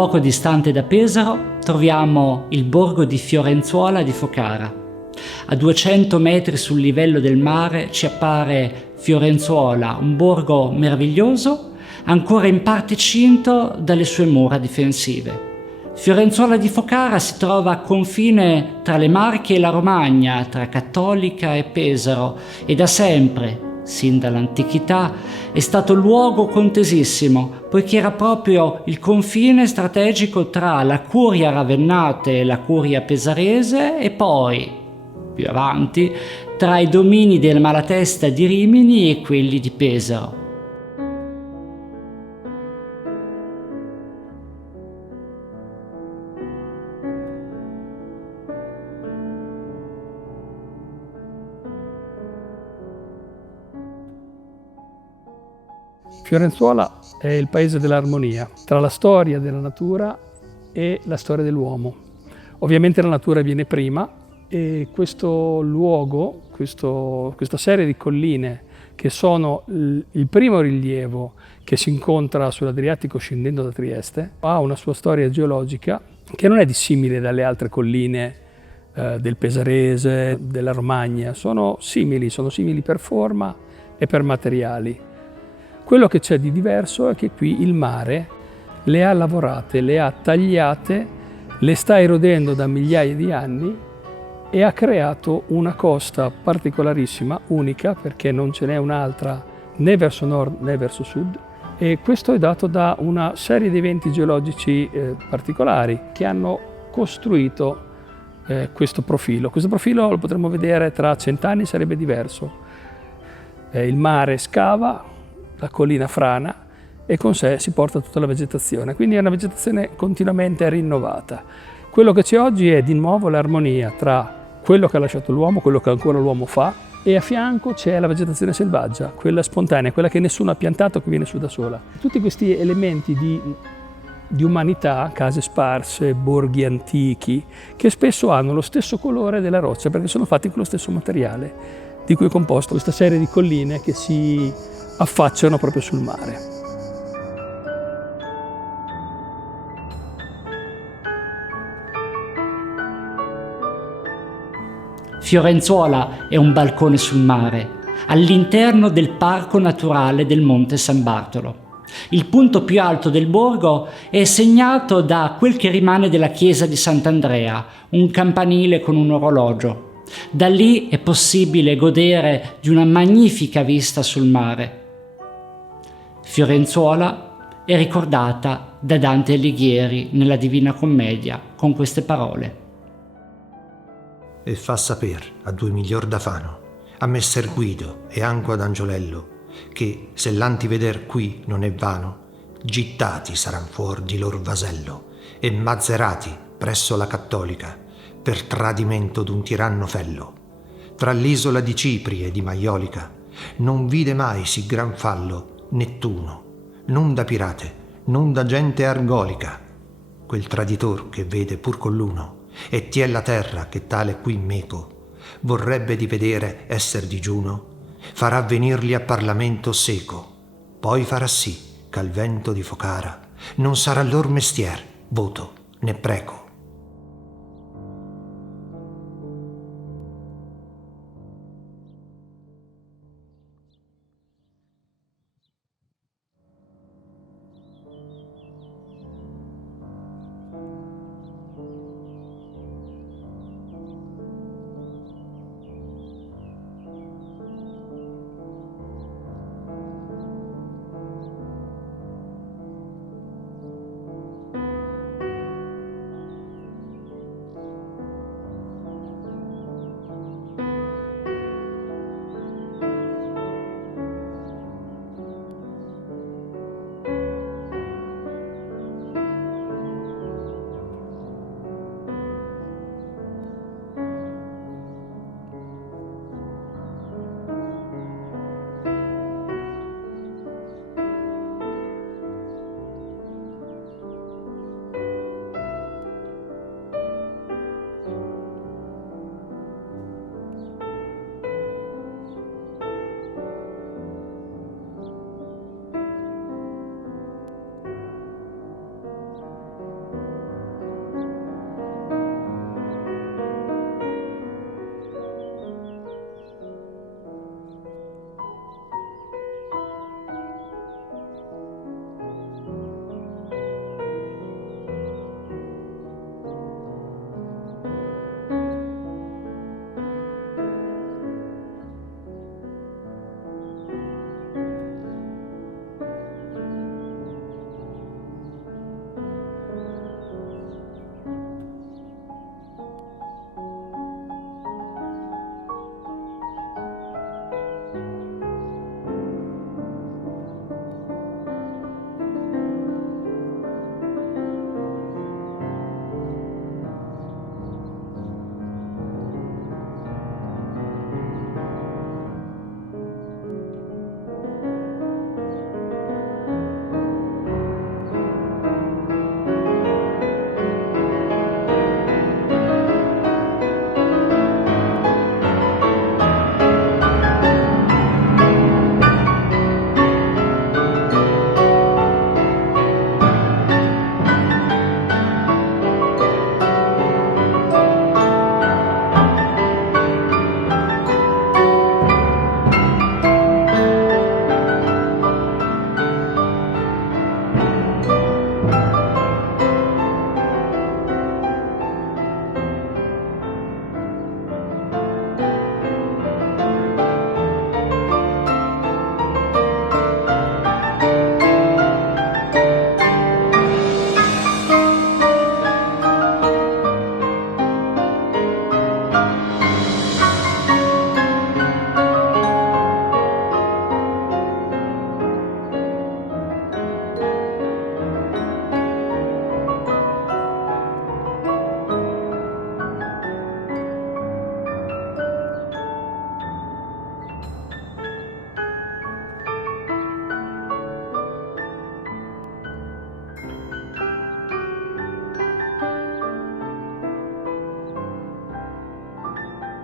Poco distante da Pesaro troviamo il borgo di Fiorenzuola di Focara. A 200 metri sul livello del mare ci appare Fiorenzuola, un borgo meraviglioso, ancora in parte cinto dalle sue mura difensive. Fiorenzuola di Focara si trova a confine tra le Marche e la Romagna, tra Cattolica e Pesaro, e da sempre, sin dall'antichità, è stato luogo contesissimo, poiché era proprio il confine strategico tra la curia ravennate e la curia pesarese e poi, più avanti, tra i domini del Malatesta di Rimini e quelli di Pesaro. Fiorenzuola è il paese dell'armonia tra la storia della natura e la storia dell'uomo. Ovviamente la natura viene prima e questo luogo, questa serie di colline che sono il primo rilievo che si incontra sull'Adriatico scendendo da Trieste, ha una sua storia geologica che non è dissimile dalle altre colline del Pesarese, della Romagna. Sono simili per forma e per materiali. Quello che c'è di diverso è che qui il mare le ha lavorate, le ha tagliate, le sta erodendo da migliaia di anni e ha creato una costa particolarissima, unica, perché non ce n'è un'altra né verso nord né verso sud, e questo è dato da una serie di eventi geologici particolari che hanno costruito questo profilo. Questo profilo lo potremmo vedere tra 100 anni, sarebbe diverso. Il mare scava, la collina frana e con sé si porta tutta la vegetazione, quindi è una vegetazione continuamente rinnovata. Quello che c'è oggi è di nuovo l'armonia tra quello che ha lasciato l'uomo, quello che ancora l'uomo fa, e a fianco c'è la vegetazione selvaggia, quella spontanea, quella che nessuno ha piantato, che viene su da sola. Tutti questi elementi di umanità, case sparse, borghi antichi, che spesso hanno lo stesso colore della roccia perché sono fatti con lo stesso materiale di cui è composto questa serie di colline che si affacciano proprio sul mare. Fiorenzuola è un balcone sul mare, all'interno del Parco Naturale del Monte San Bartolo. Il punto più alto del borgo è segnato da quel che rimane della chiesa di Sant'Andrea, un campanile con un orologio. Da lì è possibile godere di una magnifica vista sul mare. Fiorenzuola è ricordata da Dante Alighieri nella Divina Commedia con queste parole. E fa saper a 2 miglior da Fano, a Messer Guido e anco ad Angiolello, che se l'anti veder qui non è vano, gittati saran fuor di lor vasello e mazzerati presso la Cattolica per tradimento d'un tiranno fello. Tra l'isola di Cipri e di Maiolica non vide mai sì gran fallo Nettuno, non da pirate, non da gente argolica. Quel traditor che vede pur con l'uno e tien la terra che tale qui meco, vorrebbe di vedere esser digiuno, farà venirli a parlamento seco, poi farà sì ch'al vento di Focara non sarà lor mestier, voto né preco.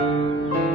Fiorentino.